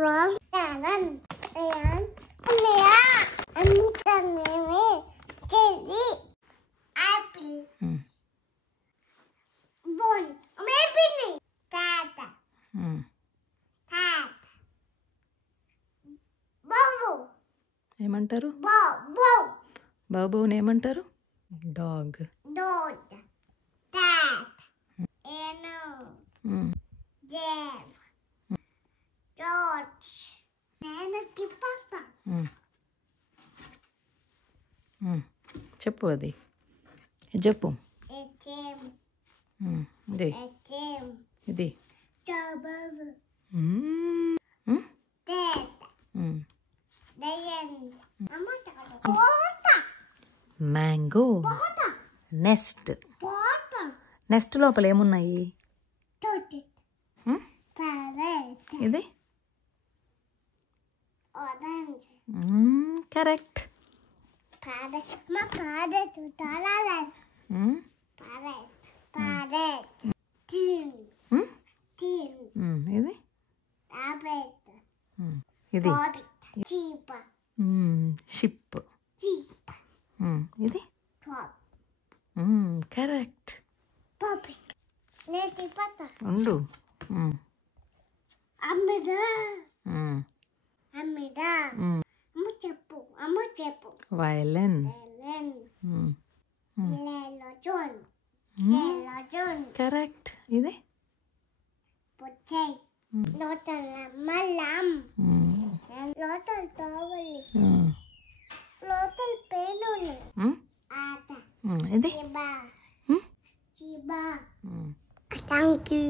from Sharon and Mia and Tanene Kelly Apple Boy maybe Tata Tata Bobo ఏమంటారు? Bobo బాబుని ఏమంటారు? Dog. Dog Cat Eno Jam George నేను తిప్పా చెప్పు, అది చెప్పు. Jam ఇది Jam ఇది Double Dad Dayan Pota mango. Pota nest. Pota nest లోపల ఏమున్నాయి? Tote Parrot ఇది Orange కరెక్ట్. Parrot మా parrot తాళాల Parrot Parrot Team Team ఇది Rabbit ఇది Rabbit Sheep షిప్. Sheep ఇది Pop కరెక్ట్. Puppet నేను తిప్పా ఉండు. అమ్మదా అమ్మదా అమ్మ చెప్పు వయలిన్. Lelojon correct. ఇది పొచ్చే లోటల మల్లం లోటల తోవలి లోటల పేనులు ఆట ఇది చిబా థ్యాంక్ యూ.